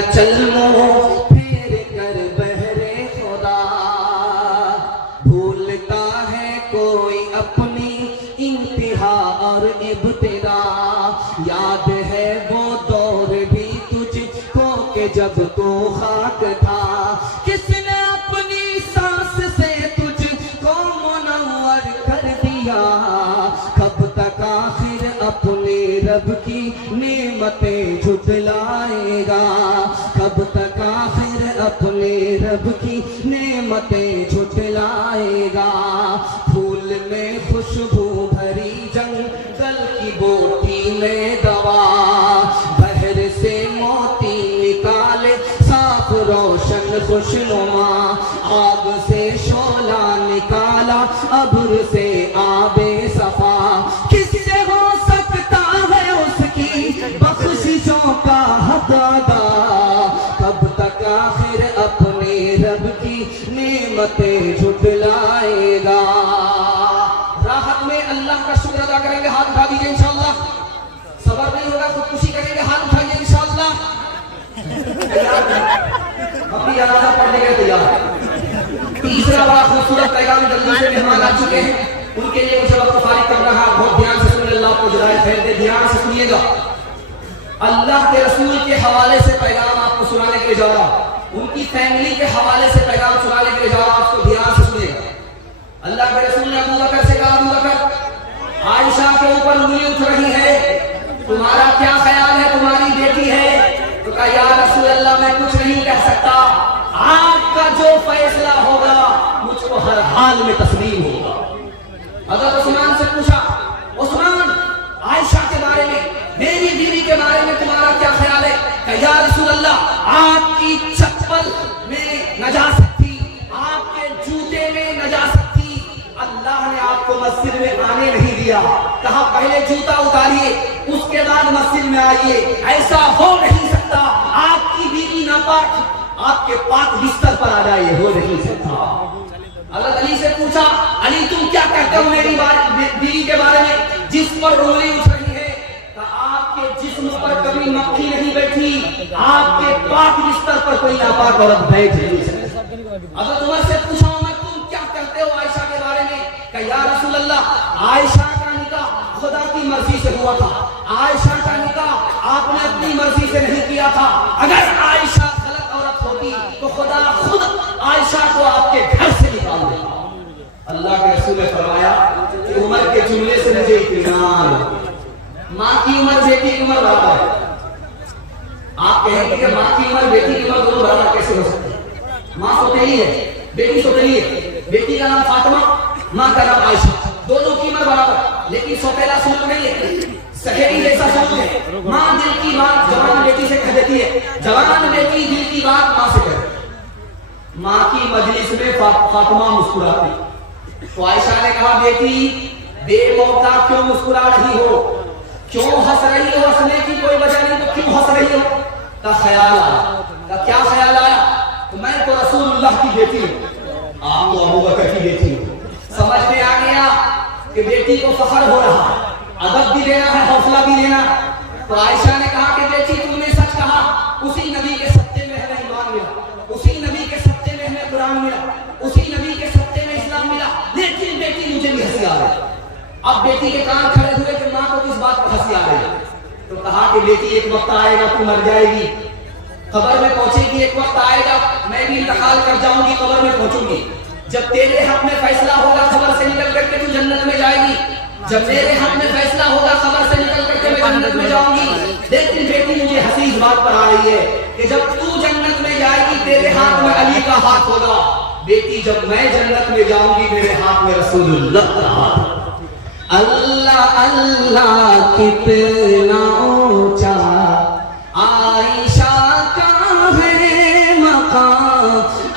न चलमो फेर कर बहरे खुदा, भूलता है कोई अपनी इंतहा और इब्तिदा। याद है वो दौर भी तुझको के जब तो खाक था, किसने अपनी सांस से तुझको मुनव्वर कर दिया। कब तक आखिर अपने रब की नेमतें झुटलाएगा, कब तक आखिर अपने रब की नेमतें झुटलाएगा। फूल में खुशबू भरी जंगल की बोटी में दवा, बहर से मोती निकाले साफ रोशन खुशनुमा। आग से शोला निकाला अब्र से आबे सफा, किससे हो सकता है उसकी बख्शिशों का हक अदा। कब तक आखिर अपने रब की नेमतें झुटलाएगा। राहत में अल्लाह का शुक्र अदा करेंगे, हाथ उठा दीजिए इंशाअल्लाह। सबर नहीं होगा खुदकुशी करेंगे, हाथ उठाइए इंशाअल्लाह। हम भी जनाजा पढ़ने के तैयार। तीसरा बड़ा खूबसूरत पैगाम जल्दी से मेहमान आ चुके हैं, उनके लिए मुझे वक्त फारिग कर रहा। बहुत ध्यान से सुनिए, अल्लाह को जराए खैर दे, ध्यान से सुनिएगा। अल्लाह के रसूल के हवाले से पैगाम आपको सुनाने के लिए जा रहा हूं, उनकी फैमिली के हवाले से पैगाम सुनाने के लिए जा रहा हूं, आपको ध्यान से सुनिएगा। अल्लाह के रसूल ने अबू बकर से कहा, अबू बकर आयशा के ऊपर उंगली उठ रही है, तुम्हारा क्या ख्याल है, तुम्हारी बेटी है। तो कहा, या रसूल अल्लाह मैं कुछ नहीं कह सकता, आपका जो फैसला होगा मुझको हर हाल में तस्लीम होगा। हज़रत उस्मान से पूछा, उस्मान आयशा के बारे में, मेरी बीवी के बारे में तुम्हारा क्या ख्याल है। कहा, या रसूल अल्लाह आपकी चप्पल में नजासत थी, आपके जूते में नजासत थी, अल्लाह ने आपको मस्जिद में आने नहीं दिया। कहा पहले जूता उतारिए उसके बाद मस्जिद में आइए, ऐसा हो नहीं सकता। आपकी बीवी नापाक आपके पाक बिस्तर पर आ जाए, हो नहीं सकता। हज़रत अली से पूछा, अली तुम क्या कहते हो मेरी बीवी के बारे में जिस पर उंगली उठ रही है। आपके जिस्म पर कभी मक्खी नहीं बैठी, आपके पाक बिस्तर पर कोई नापाक औरत बैठ नहीं सकती। हज़रत उमर से पूछा, उमर तुम क्या कहते हो आयशा के बारे में। कहा, या रसूल अल्लाह आयशा का निकाह खुदा की मर्जी से हुआ था, आयशा का निकाह आपने अपनी मर्जी से नहीं किया था। अगर आयशा गलत औरत होती तो खुदा खुद आयशा को आपके घर से निकाल देगा। अल्लाह के रसूल ने फरमाया कि उमर के जुमले से मुझे इत्मीनान, माँ की उम्र बेटी की उम्र बराबर है। आप कहेंगे कि माँ की उम्र बेटी की उम्र दोनों बराबर कैसे हो सकती है। माँ सोतेली है, बेटी सोतेली है, बेटी का नाम फातिमा, माँ का नाम आयशा, दोनों की उम्र बराबर, लेकिन सोतेला सुलूक नहीं है, सहेली जैसा सुलूक है। माँ दिल की बात जवान बेटी से कह देती है, जवान बेटी दिल की बात माँ से कहे। माँ की मजलिस में फातिमा मुस्कुराती, तो आयशा ने कहा, बेटी बेमौका क्यों मुस्कुरा रही हो, क्यों हंस रही हो, हंसने की कोई वजह नहीं तो क्यों हंस रही हो। का ख्याल आया। का क्या ख्याल आया। तो मैं तो रसूलुल्लाह की बेटी हूँ, आप तो अबू बकर की बेटी हो। समझ में आ गया कि बेटी को फख्र हो रहा है, अदब भी देना है, हौसला भी देना। तो आयशा ने कहा कि बेटी तुमने सच कहा, उसी नबी के सत्ते में हमें ईमान मिला, उसी नबी के सत्ते में हमें कुरान मिला, उसी नबी के सत्ते में इस्लाम मिला, लेकिन बेटी मुझे भी हंसी आ रही। अब बेटी के कान खड़े हुए कि माँ को किस बात पर हंसी आ रही। तो कहा कि बेटी एक वक्त आएगा तू मर जाएगी, कब्र में पहुंचेगी, एक वक्त आएगा मैं भी इंतकाल कर जाऊंगी, कब्र में पहुंचूंगी। जब तेरे हक में फैसला होगा कब्र से निकल करके तू जन्नत में जाएगी, जब मेरे हक में फैसला होगा कब्र से निकल करके मैं जन्नत में जाऊंगी। लेकिन बेटी मुझे हंसी इस बात पर आ रही है कि जब तू जन्नत में जाएगी तेरे हाथ में अली का हाथ होगा, बेटी जब मैं जन्नत में जाऊंगी मेरे हाथ में रसूलुल्लाह का हाथ। अल्लाह अल्लाह कितना ऊंचा आयशा का है मकाम,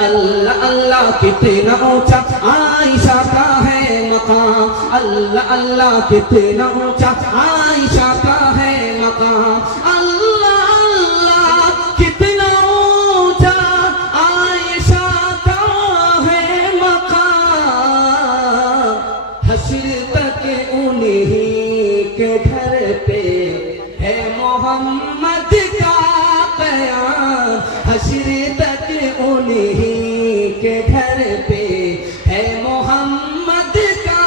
अल्लाह अल्लाह कितना ऊंचा आयशा का है मकाम, अल्लाह अल्लाह कितना ऊंचा आयशा का है मकाम, अल्लाह अल्लाह कितना ऊंचा आयशा का है मकाम। हश्र तक उन्हीं के घर पे है मोहम्मद का क़याम, हश्र तक उन्हीं के घर पे है मोहम्मद का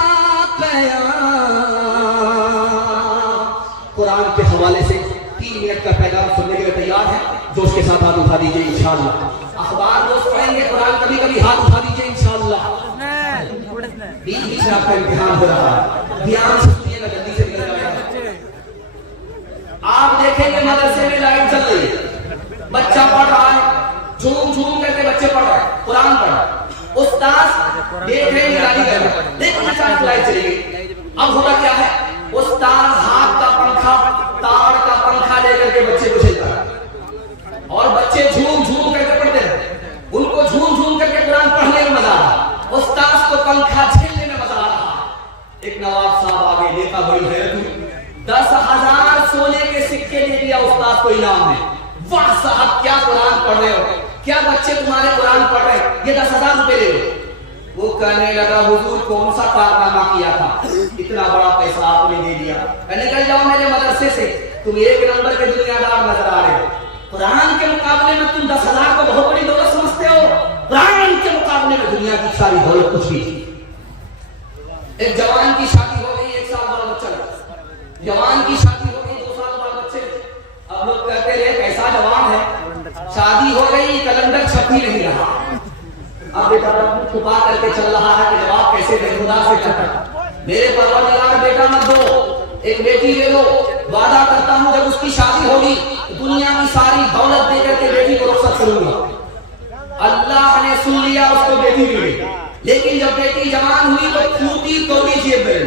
क़याम। कुरान के हवाले से 3 मिनट का पैगाम सुनने के लिए तैयार है? जोश के साथ हाथ उठा दीजिए इंशाअल्लाह। अखबार रोज पढ़ेंगे, कुरान कभी कभी हाथ उठा दीजिए इंशाअल्लाह। बीच में आपका इम्तिहान हो रहा है, ध्यान से सुनिएगा, जल्दी से निकल जाएगा। आप देखेंगे मदरसे में लाइट चल रही है, बच्चा पढ़ रहा है, झूम झूम करके बच्चे पढ़ रहे हैं, कुरान पढ़ रहे हैं, उस्ताद देख रहे हैं गाली कर रहे हैं, लेकिन अचानक लाइट चली गई। अब होगा क्या है, उस्ताद हाथ का पंखा, तार का पंखा लेकर के बच्चे को झेलता है और बच्चे झूम झूम करके पढ़ते हैं। उनको झूम झूम करके कुरान पढ़ने में मजा आ रहा, उस्ताद को पंखा झेलने में मजा आ रहा। एक नवाब साहब आगे, नेता बड़ी हैरत हुई, 10,000 सोने के सिक्के दे दिया उस्ताद को इनाम में। वाह साहब, क्या कुरान पढ़ रहे हो, क्या बच्चे तुम्हारे कुरान पढ़ रहे हैं, ये 10,000 रुपए ले लो। वो कहने लगा, हुजूर कौन सा कारनामा किया था, इतना बड़ा पैसा आपने दे दिया, निकल जाओ मेरे मदरसे से, तुम 1 नंबर के दुनियादार नजर आ रहे हो। कुरान के मुकाबले में तुम 10,000 को बहुत बड़ी दौलत समझते हो, कुरान के मुकाबले में दुनिया की सारी दौलत कुछ भी। एक जवान की शादी हो गई, 1 साल वाला बच्चा, जवान की शादी हो गई, 2 साल वाला बच्चे। अब लोग कहते रहे कैसा जवान है, शादी हो गई, कैलेंडर छप ही नहीं रहा। अब बेटा छुपा करके चल रहा है कि जवाब कैसे दे, खुदा से कहता मेरे परवरदिगार बेटा मत दो, एक बेटी ले लो, वादा करता हूं जब उसकी शादी होगी तो दुनिया की सारी दौलत देकर के बेटी को रुखसत करूंगा। अल्लाह ने सुन लिया, उसको बेटी मिल गई, लेकिन जब बेटी जवान हुई तो खूटी तोड़ी जेब में।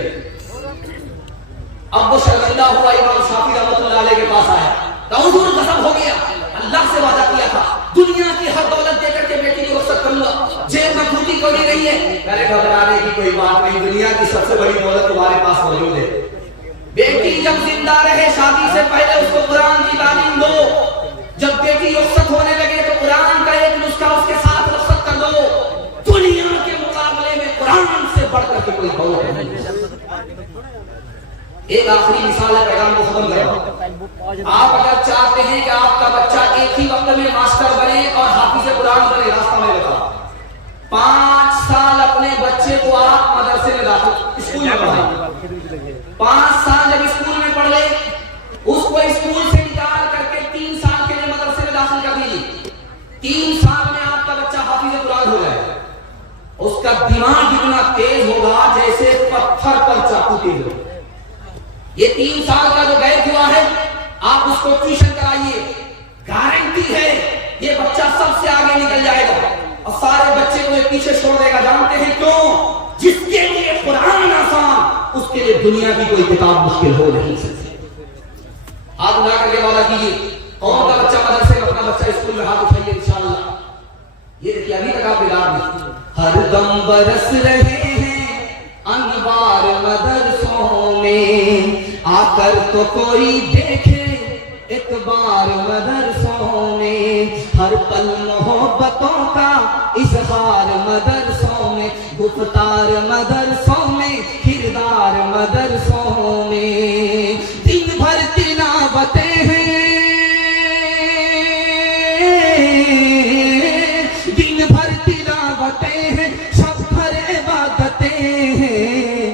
अब वो शर्मिंदा हुआ, इमाम शाफी रहमतुल्लाह अलैह के पास आया, हुजूर कसम हो गया, अल्लाह से वादा किया था दुनिया की हर दौलत देकर के बेटी को रुखसत करूंगा, जेब में खूटी तोड़ी नहीं है। अरे घबराने की कोई बात नहीं, दुनिया की सबसे बड़ी दौलत तुम्हारे पास मौजूद है। बेटी जब जिंदा रहे शादी से पहले उसको कुरान की तालीम दो, जब बेटी रुखसत होने लगे तो कुरान का एक नुस्खा उसके साथ रुखसत कर दो। दुनिया के मुकाबले में कुरान से बढ़कर के कोई दौलत नहीं। एक आखिरी मिसाल है, पैगाम को खत्म करो। आप अगर चाहते हैं कि आपका बच्चा एक ही वक्त में मास्टर बने और हाफिज़ कुरान बने, रास्ता में बताओ। 5 साल अपने बच्चे को आप मदरसे में दाखिल, स्कूल में पढ़ाएं। 5 साल जब स्कूल में पढ़ ले, उसको स्कूल से निकाल करके 3 साल के लिए मदरसे में दाखिल कर दीजिए। 3 साल में आपका बच्चा हाफिज़ कुरान हो जाए, उसका दिमाग इतना तेज होगा जैसे पत्थर पर चाकू तेज हो। ये 3 साल का जो गैप हुआ है, आप उसको ट्यूशन कराइए, गारंटी है ये बच्चा सबसे आगे निकल जाएगा और सारे बच्चे को ये पीछे छोड़ देगा। जानते हैं क्यों? जिसके लिए कुरान आसान, उसके लिए दुनिया की कोई किताब मुश्किल हो नहीं सकती। हाथ उठा करके वादा कीजिए, कौन का बच्चा मदरसे में, अपना बच्चा स्कूल में, हाथ उठाइए इंशाअल्लाह। ये देखिए अभी तक आप बिगाड़ नहीं, हर दम बरस रहे हैं अनवार मदरसों में, आकर तो कोई देखे एक बार मदरसों में, हर पल मोहब्बतों का इजहार मदरसों में, गुफ्तार मदरसों में, किरदार मदरसों में, दिन भर तिलावतें हैं, दिन भर तिलावतें हैं, शब भर इबादतें हैं,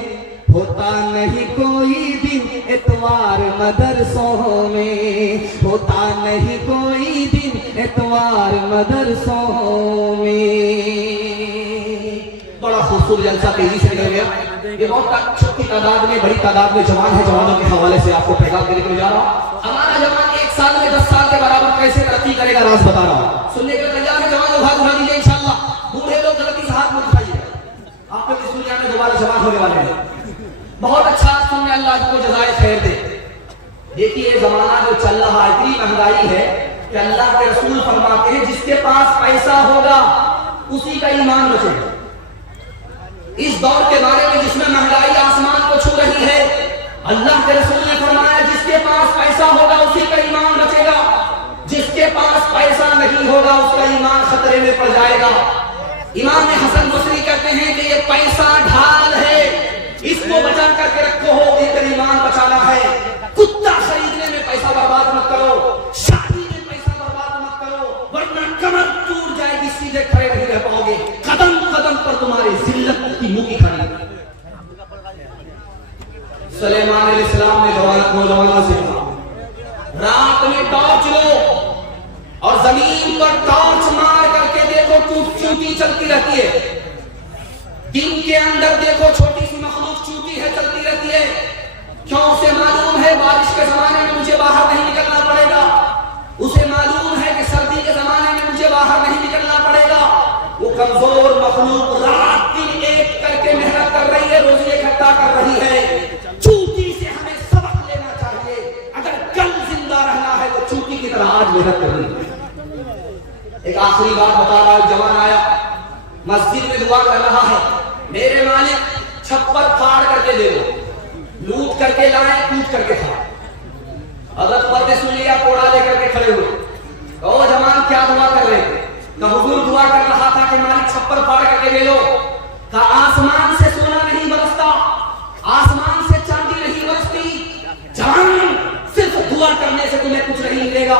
होता नहीं कोई दिन इतवार मदरसों में, होता नहीं कोई दिन इतवार मदरसों में। बड़ा खूबसूरत जलसा तेजी से निकल गया। ये बहुत छोटी तादाद में, बड़ी तादाद में जवान है, जवानों के हवाले से आपको पैगाम देने के लिए जा रहा हूँ। हमारा जवान 1 साल में 10 साल के बराबर कैसे तरक्की करेगा, राज बता रहा हूँ। सुनने के लिए तैयार है जवान? हाथ उठा दीजिए इंशाअल्लाह। बूढ़े लोग गलती से हाथ मत उठाइए, आप लोग इस दुनिया में दोबारा जवान होने वाले हैं। बहुत अच्छा सुनने, अल्लाह को जज़ाए खैर दे। देखिए जमाना जो चल रहा है, इतनी महंगाई है कि अल्लाह के रसूल फरमाते हैं जिसके पास पैसा होगा उसी का ईमान बचेगा। इस दौर के बारे में जिसमें महंगाई आसमान को छू रही है, अल्लाह के रसूल ने फरमाया जिसके पास पैसा होगा उसी का ईमान बचेगा, जिसके पास पैसा नहीं होगा उसका ईमान खतरे में पड़ जाएगा। इमाम हसन बसरी कहते हैं कि ये पैसा ढाल है, इसको बचा करके रखो, हो एक ईमान बचाना है। कुत्ता खरीदने में पैसा बर्बाद मत करो, शादी में पैसा बर्बाद मत करो, वरना पर तुम्हारी जिल्लत की मुंह की खानी। सुलेमान अलैहिस्सलाम ने नौजवानों से कहा, रात में टॉर्च लो और जमीन पर टॉर्च मार करके देखो चूंटी चलती रहती है। दिन के अंदर देखो छोटी सी मखलूक चूंटी है, चलती रहती है। क्यों? उसे मालूम है बारिश के जमाने में मुझे बाहर नहीं निकलना पड़ेगा, उसे मालूम है कि सर्दी के जमाने में मुझे बाहर नहीं निकलना पड़ेगा। वो कमजोर मखलूक रात दिन एक करके मेहनत कर रही है, रोजी इकट्ठा कर रही है। चूंटी से हमें सबक लेना चाहिए। अगर कल जिंदा रहना है तो चूंटी की तरह आज मेहनत करनी है। एक आखिरी बात बता रहा हूं। जवान आया, मस्जिद में दुआ कर रहा है, मेरे मालिक छप्पर फाड़ करके दे दो, लूट करके लाए, कूट करके खा। हजरत पर्दे सुन लिया, कोड़ा लेकर के खड़े हुए। ओ जवान क्या दुआ कर रहे थे? तो हुजूर दुआ कर रहा था कि मालिक छप्पर फाड़ करके दे दो। का आसमान से सोना नहीं बरसता, आसमान से चांदी नहीं बरसती। जवान, सिर्फ दुआ करने से तुम्हें कुछ नहीं मिलेगा,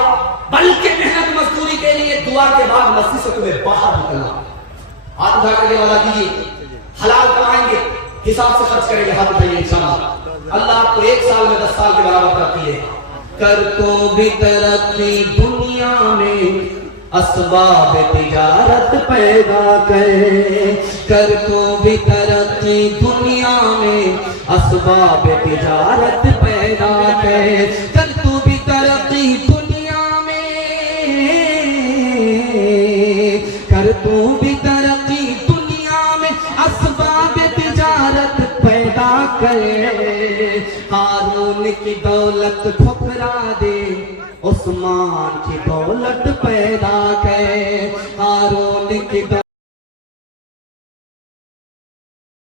बल्कि मेहनत मजदूरी के लिए दुआ के बाद मस्जिद से तुम्हें बाहर निकलना। हाथ उठा करके वादा कीजिए, हलाल कमाएंगे, हिसाब से खर्च करेंगे। हाथ उठाइए, इंशाअल्लाह अल्लाह आपको 1 साल में 10 साल के बराबर तरक्की देगा। कर तो भी तरक्की दुनिया में असबाब तिजारत पैदा करे, कर तो भी तरक्की दुनिया में असबाब तिजारत पैदा करे, कर तो भी तरक्की दुनिया में, कर तो भी तरक्की दुनिया में असबाब तिजारत पैदा करे। हारून की दौलत ठुकरा दे, उस्मान की दौलत पैदा करे। हारून की